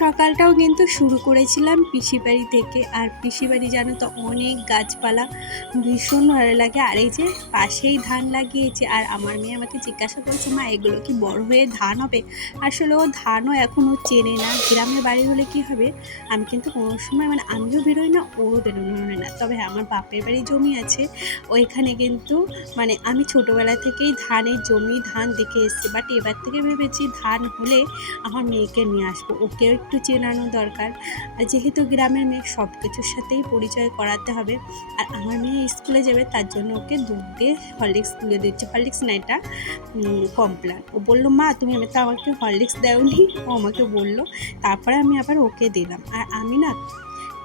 সকালটাও কিন্তু শুরু করেছিলাম পিসি বাড়ি থেকে। আর পিসি বাড়ি জানো তো অনেক গাছপালা, ভীষণ ভালো লাগে। আর এই যে পাশেই ধান লাগিয়েছে, আর আমার মেয়ে আমাকে জিজ্ঞাসা করছে, মা এগুলো কি বড় হয়ে ধান হবে? আসলে ও ধানও এখনও চেনে না। গ্রামের বাড়ি হলে কি হবে, আমি কিন্তু কোনো সময় আমিও বেরোই না, ওরও বেরোনো হয় না। তবে হ্যাঁ, আমার বাপের বাড়ি জমি আছে, ওইখানে কিন্তু আমি ছোটোবেলা থেকেই ধানের জমি ধান দেখে এসেছি। বাট এবার থেকে ভেবেছি ধান হলে আমার মেয়েকে নিয়ে আসবো, ওকেও একটু চেনানো দরকার। আর যেহেতু গ্রামের মেয়ে, সব কিছুর সাথেই পরিচয় করাতে হবে। আর আমার মেয়ে স্কুলে যাবে, তার জন্য ওকে দুধ দিয়ে হরলিক্স তুলে দিচ্ছি। হরলিক্স না, এটা কমপ্লান। ও বললো, মা তুমি তো আমাকে হরলিক্স দেওনি, ও আমাকে বললো। তারপরে আমি আবার ওকে দিলাম। আর আমি না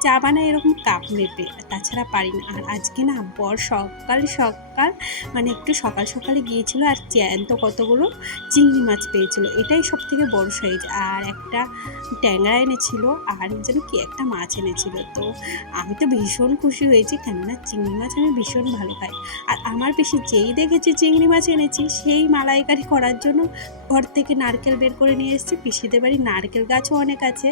চা বানাই এরকম কাপ মেপে, তাছাড়া পারি না। আর আজকে না বর সকাল সকাল একটু সকাল সকালে গিয়েছিল, আর জ্যান্ত কতগুলো চিংড়ি মাছ পেয়েছিল, এটাই সব থেকে বড় সাইজ। আর একটা ট্যাংরা এনেছিল, আর যেন কি একটা মাছ এনেছিল। তো আমি তো ভীষণ খুশি হয়েছি, কেননা চিংড়ি মাছ আমি ভীষণ ভালো খাই। আর আমার বেশি যেই দেখেছি চিংড়ি মাছ এনেছি, সেই মালাইকারি করার জন্য ঘর থেকে নারকেল বের করে নিয়ে এসেছি। পিসিদের বাড়ি নারকেল গাছও অনেক আছে।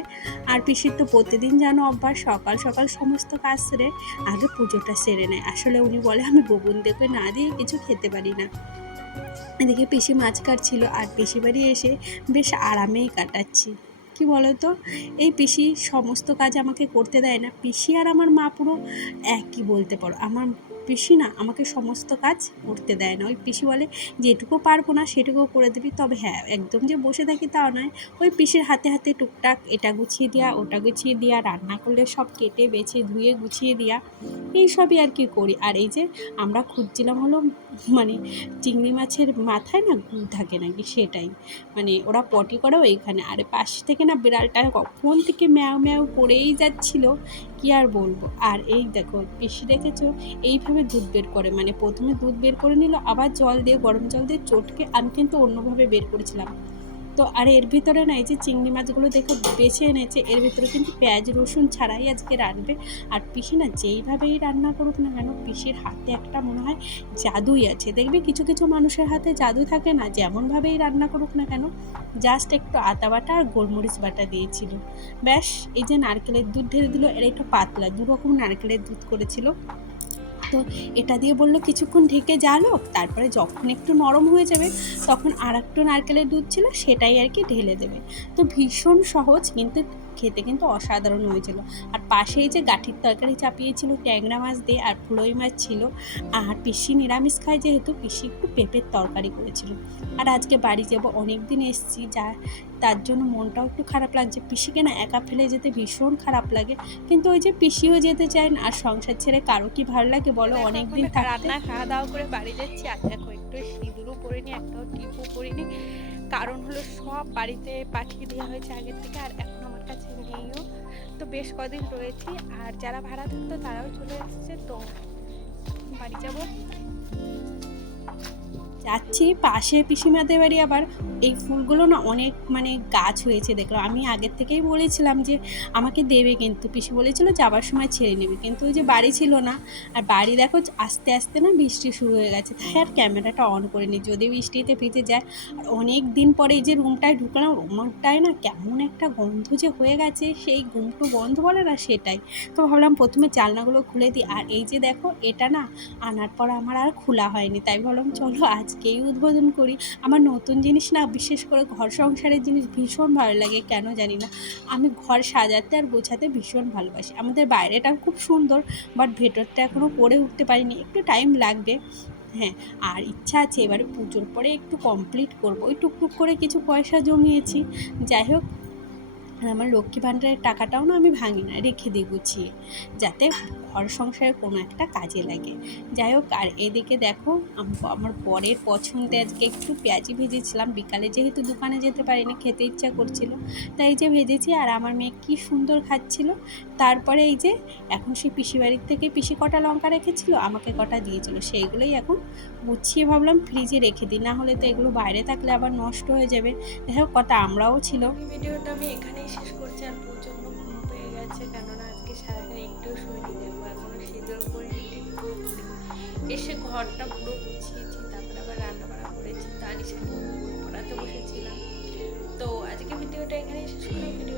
আর পিসির তো প্রতিদিন যেন অভ্যাস সকাল সকাল সমস্ত কাজ সেরে আগে পুজোটা সেরে নেয়। আসলে উনি বলে, আমি গোবন দেখে না দিয়ে কিছু খেতে পারি না। এদিকে পিসি মাছ কাটছিল, আর পিসি বাড়ি এসে বেশ আরামেই কাটাচ্ছি। কি বলতো, এই পিসি সমস্ত কাজ আমাকে করতে দেয় না। পিসি আর আমার মা পুরো একই বলতে পারো। আমার পিসি না আমাকে সমস্ত কাজ করতে দেয় না। ওই পিসি বলে, যেটুকু পারবো না সেটুকু করে দিবি। তবে হ্যাঁ, একদম যে বসে থাকি তাও নয়। ওই পিসির হাতে হাতে টুকটাক এটা গুছিয়ে দেওয়া, ওটা গুছিয়ে দেওয়া, রান্না করলে সব কেটে বেছে ধুয়ে গুছিয়ে দেওয়া, এইসবই আর কি করি। আর এই যে আমরা খুঁজছিলাম হলো চিংড়ি মাছের মাথায় না গু থাকে নাকি, সেটাই ওরা পটি করেও এইখানে। আর পাশ থেকে না বিড়ালটা কখন থেকে ম্যাও ম্যাও করেই যাচ্ছিল, কি আর বলবো। আর এই দেখো পিসি দেখেছো এইভাবে দুধ বের করে, প্রথমে দুধ বের করে নিল, আবার জল দিয়ে গরম জল দিয়ে চটকে, আমি কিন্তু অন্যভাবে বের করেছিলাম। তো আর এর ভিতরে না এই যে চিংড়ি মাছগুলো দেখো বেছে এনেছে, এর ভিতরে কিন্তু পেঁয়াজ রসুন ছাড়াই আজকে রাঁধবে। আর পিসি না যেইভাবেই রান্না করুক না কেন, পিসির হাতে একটা মনে হয় জাদুই আছে। দেখবে কিছু কিছু মানুষের হাতে জাদু থাকে না, যেমনভাবেই রান্না করুক না কেন। জাস্ট একটু আদা বাটা আর গোলমরিচ বাটা দিয়েছিল, ব্যাস। এই যে নারকেলের দুধ ঢেলে দিল, এর একটু পাতলা, দুরকম নারকেলের দুধ করেছিল। তো এটা দিয়ে বললো কিছুক্ষণ ঢেকে জ্বালো, তারপরে যখন একটু নরম হয়ে যাবে তখন আর একটু নারকেলের দুধ ছিল, সেটাই আর কি ঢেলে দেবে। তো ভীষণ সহজ, কিন্তু খেতে কিন্তু অসাধারণ হয়েছিল। আর পাশেই যে গাঠির তরকারি চাপিয়েছিল ট্যাংরা মাছ দিয়ে, আর ফুলই মাছ ছিল। আর পিসি নিরামিষ খায় যেহেতু, পিসি একটু পেঁপের তরকারি করেছিল। আর আজকে বাড়ি যাবো, অনেক দিন এসেছি, তার জন্য মনটাও একটু খারাপ লাগছে। পিসিকে না একা ফেলে যেতে ভীষণ খারাপ লাগে, কিন্তু ওই যে পিসিও যেতে চায় না। আর সংসার ছেড়ে কারো কি ভালো লাগে বলো, অনেকদিন রান্না খাওয়া দাওয়া করে বাড়ি যাচ্ছি। আর দেখো একটু সিঁদুরও পরিনি, একটাও টিপও পরিনি, কারণ হলো সব বাড়িতে পাঠিয়ে দেওয়া হয়েছে আগের থেকে, আর এখন আমার কাছে নেইও। তো বেশ কদিন রয়েছি, আর যারা ভাড়া থাকতো তারাও চলে এসেছে, তো বাড়ি যাবো। যাচ্ছি পাশে পিসিমাদের বাড়ি। আবার এই ফুলগুলো না অনেক গাছ হয়েছে দেখলাম। আমি আগের থেকেই বলেছিলাম যে আমাকে দেবে, কিন্তু পিসি বলেছিল যাবার সময় ছেড়ে নেবে, কিন্তু ওই যে বাড়ি ছিল না। আর বাড়ি দেখো আস্তে আস্তে না বৃষ্টি শুরু হয়ে গেছে, তাই আর ক্যামেরাটা অন করিনি, যদি বৃষ্টিতে ভিজে যায়। আর অনেক দিন পরে এই যে রুমটায় ঢুকলাম, রুমটায় না কেমন একটা গন্ধ যে হয়ে গেছে, সেই গুমটু গন্ধ বলে না, সেটাই। তো ভাবলাম প্রথমে জানলাগুলো খুলে দিই। আর এই যে দেখো এটা না আনার পর আমার আর খোলা হয়নি, তাই ভাবলাম চলো আজকেই উদ্বোধন করি। আমার নতুন জিনিস না, বিশেষ করে ঘর সংসারের জিনিস ভীষণ ভালো লাগে, কেন জানি না। আমি ঘর সাজাতে আর গোছাতে ভীষণ ভালোবাসি। আমাদের বাইরেটাও খুব সুন্দর, বাট ভেতরটা এখনও করে উঠতে পারিনি, একটু টাইম লাগবে। হ্যাঁ, আর ইচ্ছা আছে এবারে পুজোর পরে একটু কমপ্লিট করবো। ওই টুকটুক করে কিছু পয়সা জমিয়েছি, যাই হোক। আর আমার লক্ষ্মী ভাণ্ডারের টাকাটাও না আমি ভাঙি না, রেখে দিই গুছিয়ে, যাতে ঘর সংসারে কোনো একটা কাজে লাগে। যাই হোক, আর এদিকে দেখো আমার বরের পছন্দে আজকে একটু পেঁয়াজি ভেজেছিলাম বিকালে, যেহেতু দোকানে যেতে পারিনি, খেতে ইচ্ছা করছিল, তাই যে ভেজেছি। আর আমার মেয়ে কী সুন্দর খাচ্ছিল। তারপরে এই যে এখন সেই পিসি বাড়ির থেকে পিসি কটা লঙ্কা রেখেছিল, আমাকে কটা দিয়েছিল, সেইগুলোই এখন গুছিয়ে ভাবলাম ফ্রিজে রেখে দিই, না হলে তো এগুলো বাইরে থাকলে আবার নষ্ট হয়ে যাবে। যাই হোক, কটা আমরাও ছিল। ভিডিওটা আমি এখানেই শেষ করছি। আর প্রচণ্ড ঘুম পেয়ে গেছে, কেননা আজকে সারাদিন একটু শুইনি। দেখবো এখনো সিঁদুর পরিনি, টিপও পরিনি। এসে ঘরটা পুরো গুছিয়েছি, তারপরে আবার রান্না বান্না করেছি, তারই সাথে বই পড়াতে বসেছিলাম। তো আজকে ভিডিওটা এখানেই শেষ করে ভিডিও